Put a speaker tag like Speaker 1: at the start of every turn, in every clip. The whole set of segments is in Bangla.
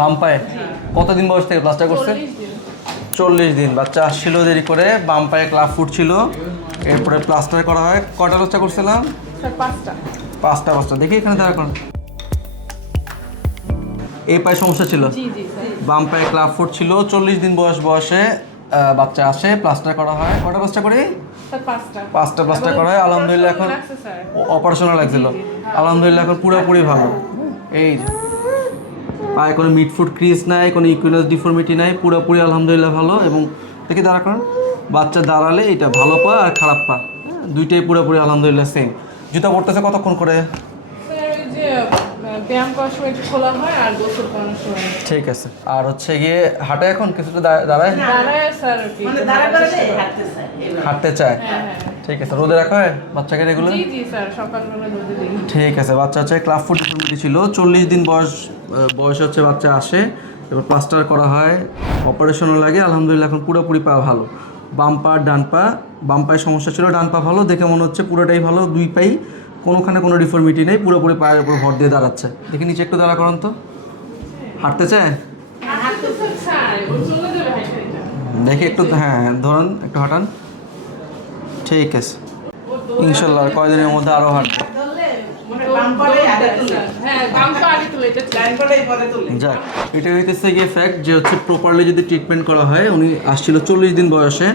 Speaker 1: বাম পায়ে
Speaker 2: কতদিন বয়স থেকে প্লাস্টার করছে?
Speaker 1: চল্লিশ দিন।
Speaker 2: বাচ্চা আসছিল দেরি করে বাম পায়ে ক্লাব ফুট ছিল এরপরে প্লাস্টার করা হয়। কয়টা প্লাস্টার করছিলাম?
Speaker 1: পাঁচটা।
Speaker 2: পাঁচটা পাঁচটা। দেখি এখানে দাঁড়া করুন এই পায়ে সমস্যা ছিল? বাম পায়ে ক্লাব ফুট ছিল চল্লিশ দিন বয়স বয়সে বাচ্চা আসে প্লাস্টার করা হয়। কটা প্লাস্টার করি?
Speaker 1: পাঁচটা।
Speaker 2: প্লাস্টার করা হয়। আলহামদুলিল্লাহ এখন অপারেশনাল লাগছিল। আলহামদুলিল্লাহ এখন পুরোপুরি ভালো। এই। পায়ে কোনো মিডফুট ক্রিজ নাই কোনো ইকুইনাস ডিফর্মিটি নাই পুরোপুরি আলহামদুলিল্লাহ ভালো এবং দেখি দাঁড়া করেন বাচ্চা দাঁড়ালে এটা ভালো পা আর খারাপ পা হ্যাঁ, দুইটাই পুরোপুরি আলহামদুলিল্লাহ সেম জুতা পড়তেছে কতক্ষণ করে?
Speaker 1: ব্যায়াম করার সময় একটু খোলা হয় আর গোসল করানোর সময়।
Speaker 2: ঠিক আছে। আর হচ্ছে গিয়ে হাঁটে এখন কিছুটা দাঁড়ায়?
Speaker 1: দাঁড়ায় স্যার
Speaker 3: মানে দাঁড়া করে হাঁটতে চায়
Speaker 2: হাঁটতে চায়?
Speaker 1: হ্যাঁ হ্যাঁ।
Speaker 2: ঠিক আছে রোদে রাখা হয় বাচ্চাকে রেগুলার
Speaker 1: জি জি স্যার সকালবেলা রোদে দিই।
Speaker 2: ঠিক আছে বাচ্চা হচ্ছে ক্লাব ফুড ছিল চল্লিশ দিন বয়স বয়স হচ্ছে বাচ্চা আসে এবার প্লাস্টার করা হয় অপারেশনও লাগে আলহামদুলিল্লাহ এখন পুরোপুরি পা ভালো। বাম পা ডান পা বাম পায়ে সমস্যা ছিল ডান পা ভালো দেখে মনে হচ্ছে পুরোটাই ভালো দুই পাই কোনোখানে কোনো ডিফর্মিটি নেই, পুরোপুরি পায়ের উপর ভর দিয়ে দাঁড়াচ্ছে। দেখি নিচে একটু দাঁড়া করেন তো। হাঁটতে চায়? দেখি একটু হ্যাঁ ধরুন, একটু হাঁটান। ঠিক আছে। ইনশাল্লাহ কয়দিনের মধ্যে আরও হাঁটবে। যাক, এটা হইতেছে গিয়ে ফ্যাক্ট যে হচ্ছে প্রপারলি যদি ট্রিটমেন্ট করা হয়, উনি আসছিল চল্লিশ দিন বয়সে।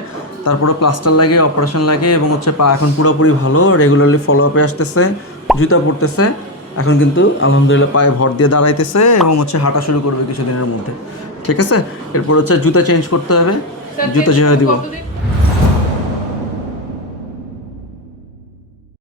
Speaker 2: তারপরে প্লাস্টার লাগে অপারেশন লাগে এবং হচ্ছে পা এখন পুরোপুরি ভালো রেগুলারলি ফলো আপে আসতেছে জুতা পড়তেছে এখন কিন্তু আলহামদুলিল্লাহ পায়ে ভর দিয়ে দাঁড়াইতেছে এবং হচ্ছে হাঁটা শুরু করবে কিছুদিনের মধ্যে। ঠিক আছে? এরপর হচ্ছে জুতা চেঞ্জ করতে হবে। জুতা যেভাবে দিব।